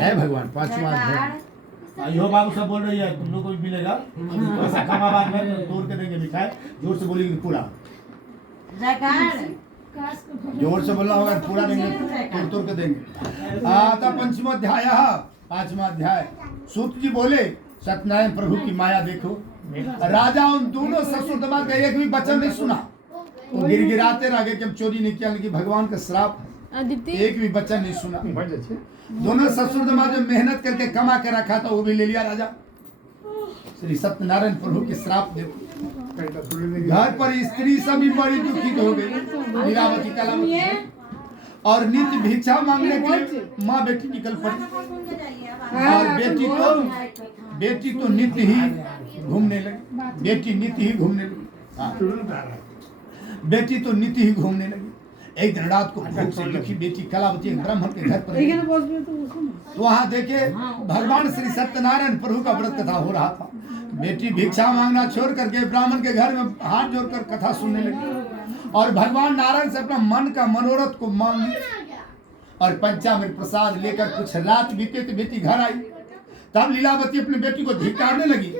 जय भगवान। पांचवा अध्याय। यो बाबू सब बोल रही है, तुम लोग को भी मिलेगा। ऐसा खमाबाद में तो तोड़ के देंगे मिठाई, जोर से बोलेगी पूरा। जोर से बोलना होगा, पूरा देंगे, तोड़ के देंगे। आता पंचम अध्याय, पांचवा अध्याय। सूत जी बोले, सत्यनारायण प्रभु की माया देखो। राजा उन दोनों ससुर दामाद का एक भी वचन नहीं सुना, वो गिड़गिड़ाते रह गए कि हम चोरी नहीं किया, लेकिन भगवान का श्राप, एक भी वचन नहीं सुना। दोनों ससुर दामाद में मेहनत करके कमा के रखा था, वो भी ले लिया राजा। श्री सत्यनारायण प्रभु के श्राप देखो। घर पर स्त्री सभी बड़ी दुखित हो गई, लीलावती कलावती, और नित्य भिक्षा मांगने के लिए माँ बेटी निकल पड़ी। और बेटी तो नित्य ही घूमने लगी। बेटी नित्य ही घूमने लगी। बेटी तो नित्य ही घूमने लगी। एक दिन रात को भूख से दुखी बेटी कलावती ब्राह्मण के घर पर गई। तो वहां देखे भगवान श्री सत्यनारायण प्रभु का व्रत कथा हो रहा था। बेटी भिक्षा मांगना छोड़ करके ब्राह्मण के घर में हाथ जोड़कर कथा सुनने लगी, और भगवान नारायण से अपना मन का मनोरथ को मांगी, और पंचामृत प्रसाद लेकर कुछ रात बीते तो बेटी घर आई। तब लीलावती अपनी बेटी को धिक्कारने लगी,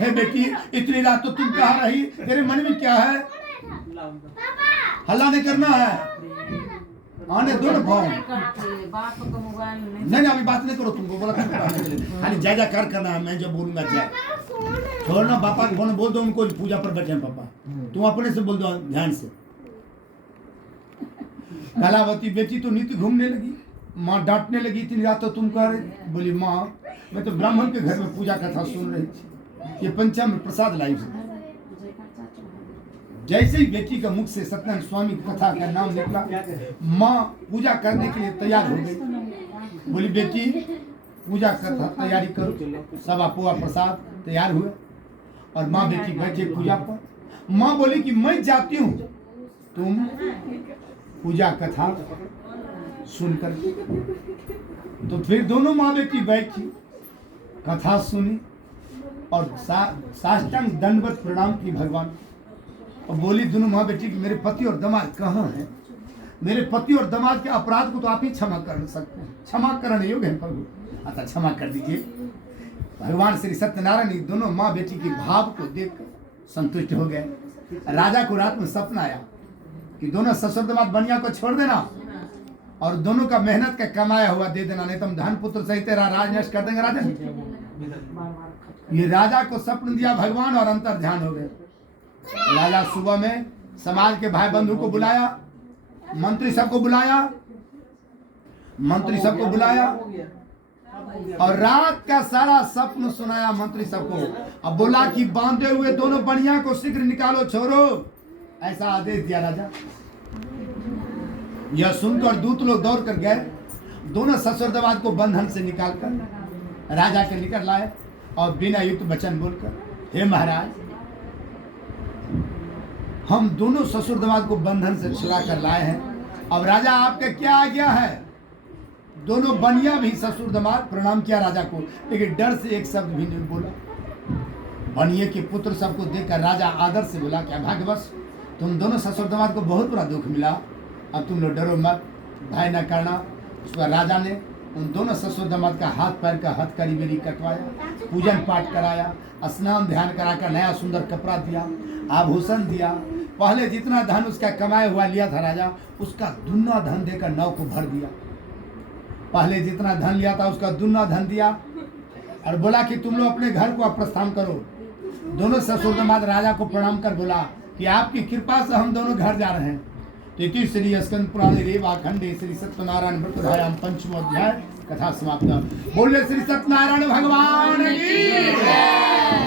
हे बेटी, इतनी रात तो तुम कहाँ रही, तेरे मन में क्या है? हल्ला नहीं करना है, आने दो ना फोन। नहीं अभी बात नहीं करो, तुमको बोला खाली जय जयकार करना है, मैं जब बोलूंगा जय। छोड़ना, पापा को फोन बोल दो, उनको पूजा पर बैठे हैं पापा, तुम अपने से बोल दो ध्यान से। कलावती बेटी तो नित्य घूमने लगी। माँ डांटने लगी, इतनी रात तो तुम कह रहे। बोली, माँ मैं तो ब्राह्मण के घर में पूजा कथा सुन रही थी, ये पंचामृत प्रसाद लाई थी। जैसे ही बेटी का मुख से सत्यनारायण स्वामी की कथा का नाम निकला, माँ पूजा करने के लिए तैयार हो गई। बोली, बेटी पूजा कथा तैयारी करो। सब अपोआ प्रसाद तैयार हुए, और माँ बेटी बैठे पूजा पर। माँ बोली कि मैं जाती हूँ, तुम पूजा कथा सुनकर। तो फिर दोनों माँ बेटी बैठी, कथा सुनी, और साष्टांग दंडवत प्रणाम की भगवान। और बोली दोनों माँ बेटी कि मेरे पति और दामाद कहाँ हैं? मेरे पति और दामाद के अपराध को तो आप ही क्षमा कर सकते हैं, क्षमा करने योग्य है प्रभु, अतः क्षमा कर दीजिए। भगवान श्री सत्यनारायण दोनों माँ बेटी के भाव को देख संतुष्ट हो गए। राजा को रात में सपना आया कि दोनों ससुर दामाद बनिया को छोड़ देना, और दोनों का मेहनत का कमाया हुआ दे देना, नहीं तो हम धन पुत्र सहित तेरा राज नष्ट कर देंगे राजा। ये राजा को स्वप्न दिया भगवान, और अंतर ध्यान हो गए। राजा सुबह में समाज के भाई बंधु को बुलाया, मंत्री सबको बुलाया, और रात का सारा स्वप्न सुनाया मंत्री सबको। अब बोला कि बांधे हुए दोनों बनिया को शीघ्र निकालो, छोड़ो, ऐसा आदेश दिया राजा। यह सुनकर दूत लोग दौड़ कर गए, दोनों ससुर दामाद को बंधन से निकालकर राजा के निकट लाए, और बिना युक्त वचन बोलकर, हे महाराज, हम दोनों ससुर दामाद को बंधन से छुड़ा कर लाए हैं, अब राजा आपका क्या आज्ञा है? दोनों बनिया भी ससुर दामाद प्रणाम किया राजा को, लेकिन डर से एक शब्द भी नहीं बोला। बनिए के पुत्र सबको देखकर राजा आदर से बोला, क्या भाग्यवश तुम दोनों ससुर दामाद को बहुत बड़ा दुख मिला, अब तुम लोग डरो मत, भय न करना। उस पर राजा ने उन दोनों ससुर दामाद का हाथ पैर का हथकड़ी बेरी कटवाया, पूजन पाठ कराया, स्नान ध्यान कराकर नया सुंदर कपड़ा दिया, आभूषण दिया। पहले जितना धन उसका कमाया हुआ लिया था राजा, उसका दुना धन देकर नाव को भर दिया। पहले जितना धन लिया था उसका दुना धन दिया, और बोला कि तुम लोग अपने घर को प्रस्थान करो। दोनों ससुर दामाद राजा को प्रणाम कर बोला कि आपकी कृपा से हम दोनों घर जा रहे हैं। तो श्री स्कंद पुराणे रेवाखंडे श्री सत्यनारायण व्रतधायाम पंचम अध्याय कथा समाप्त। बोले श्री सत्यनारायण भगवान की।